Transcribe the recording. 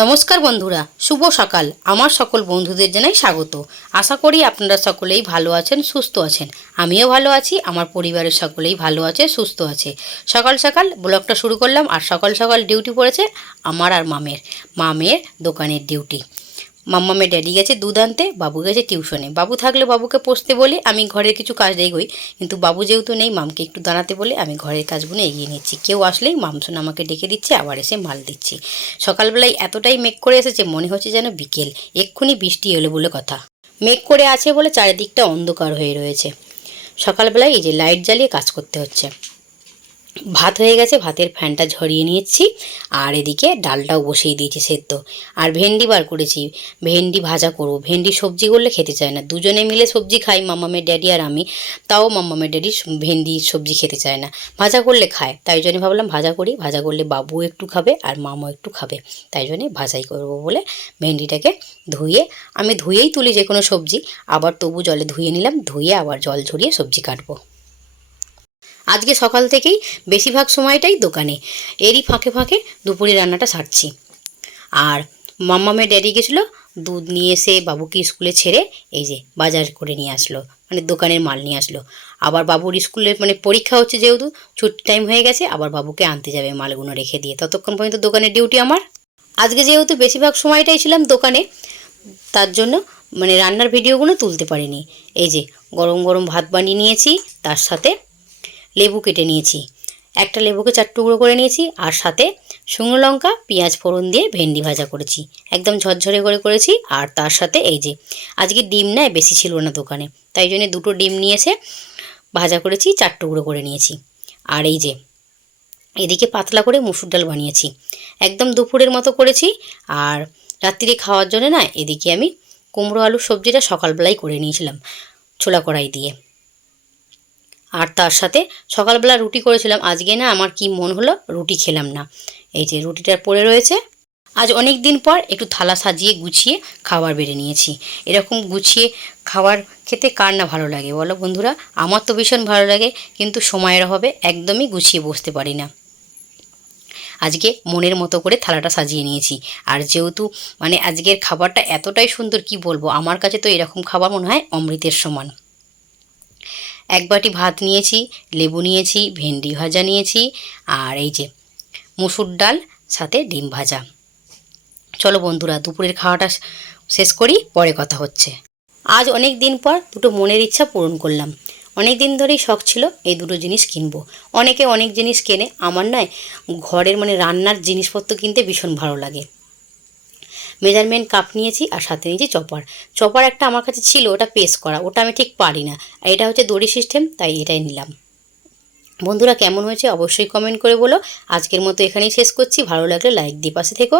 নমস্কার বন্ধুরা, শুভ সকাল। আমার সকল বন্ধুদের জানাই স্বাগত। আশা করি আপনারা সকলেই ভালো আছেন, সুস্থ আছেন। আমিও ভালো আছি, আমার পরিবারের সকলেই ভালো আছে, সুস্থ আছে। সকাল সকাল ব্লগটা শুরু করলাম। আর সকাল সকাল ডিউটি পড়েছে আমার আর মামের দোকানের ডিউটি। মাম্মামের ড্যাডি গেছে দুধ আনতে, বাবু গেছে টিউশনে। বাবু থাকলে বাবুকে পোষতে বলি, আমি ঘরের কিছু কাজ এগোই, কিন্তু বাবু যেহেতু নেই, মামকে একটু দাঁড়াতে বলে আমি ঘরের কাজগুলো এগিয়ে নিচ্ছি। কেউ আসলেই মামসোন আমাকে ডেকে দিচ্ছে, আবার এসে মাল দিচ্ছি। সকালবেলায় এতটাই মেঘ করে এসেছে, মনে হচ্ছে যেন বিকেল, এক্ষুনি বৃষ্টি এলো বলে কথা। মেঘ করে আছে বলে চারিদিকটা অন্ধকার হয়ে রয়েছে। সকালবেলায় এই যে লাইট জ্বালিয়ে কাজ করতে হচ্ছে। ভাত হয়ে গেছে, ভাতের ফ্যানটা ঝরিয়ে নিয়েছি। আর এদিকে ডালটাও বসিয়ে দিয়েছি সেদ্ধ। আর ভেন্ডি বার করেছি, ভেন্ডি ভাজা করব। ভেন্ডি সবজি করলে খেতে চায় না, দুজনে মিলে সবজি খাই, মাম্মামের ড্যাডি আর আমি। তাও মাম্মামের ড্যাডি ভেন্ডি সবজি খেতে চায় না, ভাজা করলে খায়। তাই জন্য ভাবলাম ভাজা করি, ভাজা করলে বাবু একটু খাবে আর মামাও একটু খাবে। তাই জন্যে ভাজাই করব বলে ভেন্ডিটাকে ধুয়ে, আমি ধুয়েই তুলি যে কোনো সবজি, আবার তবু জলে ধুয়ে নিলাম, ধুয়ে আবার জল ঝরিয়ে সবজি কাটবো। আজকে সকাল থেকেই বেশিরভাগ সময়টাই দোকানে, এরই ফাঁকে ফাঁকে দুপুরে রান্নাটা সারছি। আর মাম্মামের ড্যাডি গেছিলো দুধ নিয়ে এসে বাবুকে স্কুলে ছেড়ে এই যে বাজার করে নিয়ে আসলো, মানে দোকানের মাল নিয়ে আসলো। আবার বাবুর স্কুলে মানে পরীক্ষা হচ্ছে, যেহেতু ছুটি টাইম হয়ে গেছে, আবার বাবুকে আনতে যাবে মালগুলো রেখে দিয়ে। ততক্ষণ পর্যন্ত দোকানের ডিউটি আমার। আজকে যেহেতু বেশিরভাগ সময়টাই ছিলাম দোকানে, তার জন্য মানে রান্নার ভিডিওগুলো তুলতে পারিনি। এই যে গরম গরম ভাত বানিয়ে নিয়েছি, তার সাথে লেবু কেটে নিয়েছি, একটা লেবুকে 4 টুকরো করে নিয়েছি। আর সাথে শুকনো লঙ্কা পেঁয়াজ ফোড়ন দিয়ে ভেন্ডি ভাজা করেছি, একদম ঝরঝরে করে করেছি। আর তার সাথে এই যে আজকে ডিম নেয় বেশি ছিল না দোকানে, তাই জন্য 2টো ডিম নিয়ে এসে ভাজা করেছি, 4 টুকরো করে নিয়েছি। আর এই যে এদিকে পাতলা করে মুসুর ডাল বানিয়েছি, একদম দুপুরের মতো করেছি। আর রাত্রিরে খাওয়ার জন্য না, এদিকে আমি কুমড়ো আলুর সবজিটা সকালবেলায় করে নিয়েছিলাম ছোলা কড়াই দিয়ে। আর তার সাথে সকালবেলা রুটি করেছিলাম। আজকে না আমার কি মন হলো, রুটি খেলাম না। এই যে রুটিটা পড়ে রয়েছে। আজ অনেক দিন পর একটু থালা সাজিয়ে গুছিয়ে খাবার বেড়ে নিয়েছি। এরকম গুছিয়ে খাবার খেতে কার না ভালো লাগে বলো বন্ধুরা? আমার তো ভীষণ ভালো লাগে, কিন্তু সময়ের অভাবে একদমই গুছিয়ে বসতে পারি না। আজকে মনের মতো করে থালাটা সাজিয়ে নিয়েছি। আর যেহেতু মানে আজকের খাবারটা এতটাই সুন্দর, কি বলবো, আমার কাছে তো এরকম খাবার মনে হয় অমৃতের সমান। 1 বাটি ভাত নিয়েছি, লেবু নিয়েছি, ভেন্ডি ভাজা নিয়েছি, আর এই যে মুসুর ডাল সাথে ডিম ভাজা। চলো বন্ধুরা, দুপুরের খাওয়াটা শেষ করি, পরে কথা হচ্ছে। আজ অনেক দিন পর দুটো মনের ইচ্ছা পূরণ করলাম। অনেক দিন ধরেই শখ ছিল এই দুটো জিনিস কিনবো। অনেকে অনেক জিনিস কেনে, আমার নয়, ঘরের মানে রান্নার জিনিসপত্র কিনতে ভীষণ ভালো লাগে। মেজারমেন্ট কাপ নিয়েছি, আর সাথে নিয়েছি চপার। চপার একটা আমার কাছে ছিল, ওটা পেস্ট করা, ওটা আমি ঠিক পারি না। আর এটা হচ্ছে দড়ি সিস্টেম, তাই এটাই নিলাম। বন্ধুরা কেমন হয়েছে অবশ্যই কমেন্ট করে বলো। আজকের মতো এখানেই শেষ করছি, ভালো লাগলে লাইক দিয়ে পাশে থেকো।